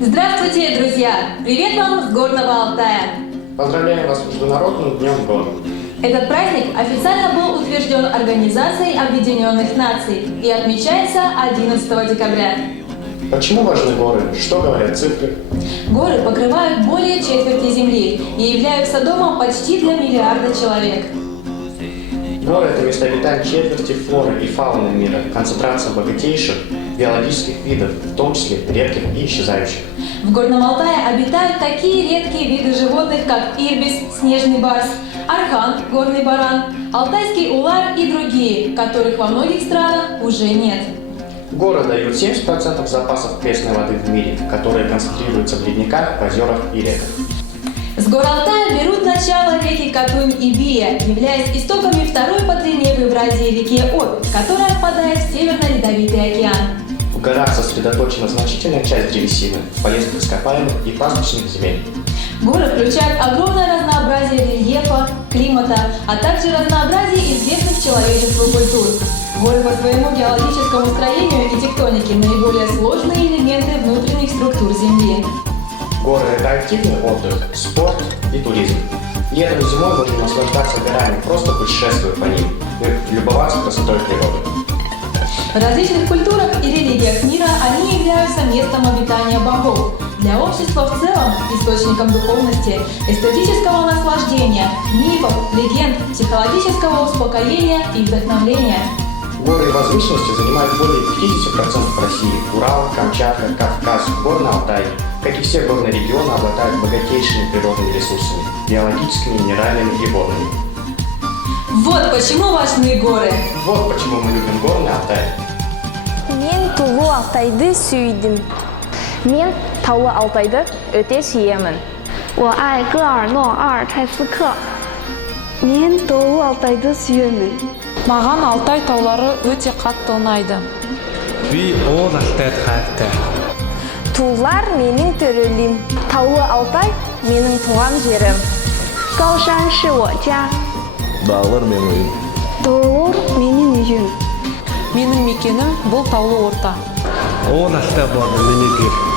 Здравствуйте, друзья! Привет вам с Горного Алтая! Поздравляем вас с Международным днем гор. Этот праздник официально был утвержден Организацией Объединенных Наций и отмечается 11 декабря. Почему важны горы? Что говорят цифры? Горы покрывают более четверти Земли и являются домом почти для миллиарда человек. Горы – это места обитания четверти флоры и фауны мира, концентрация богатейших биологических видов, в том числе редких и исчезающих. В Горном Алтае обитают такие редкие виды животных, как ирбис, снежный барс, архан, горный баран, алтайский улар и другие, которых во многих странах уже нет. Горы дают 70% запасов пресной воды в мире, которые концентрируются в ледниках, озерах и реках. С гор Алтая берут начало реки Катунь и Бия, являясь истоками второй по длине в Евразии реки Обь, которая впадает в Северно-Ледовитый океан. В горах сосредоточена значительная часть древесины, полезных ископаемых и пастбищных земель. Горы включают огромное разнообразие рельефа, климата, а также разнообразие известных человечеству культур. Горы по своему геологическому строению и тектонике наиболее сложные элементы внутренних структур Земли. Горы – это активный отдых, спорт и туризм. Летом и зимой можно наслаждаться горами, просто путешествуя по ним и любоваться красотой природы. В различных культурах и религиях мира они являются местом обитания богов. Для общества в целом – источником духовности, эстетического наслаждения, мифов, легенд, психологического успокоения и вдохновления. Горы и возвышенности занимают более 50% России. Урал, Камчатка, Кавказ, Горный Алтай, как и все горные регионы, обладают богатейшими природными ресурсами – биологическими, минеральными и водными. Вот почему важны горы. Вот почему мы любим Горный Алтай. Мен Таулы Алтайды сүйдім. Мен Таулы Алтайды өте сүйемін. 我爱戈尔诺阿尔泰斯克。 Мен Таулы Алтайды сүйемін. Маған Алтай таулары өте қатты ұнайды. Би ол Алтайды қатты. Таулар менің төрелім. Таулы Алтай менің туған жерім. 高山是我家。 Dağlar менің үйім. Таулар менің үйім. Менің мекенім бұл таулы орта. Ол Алтай болды менің үйім.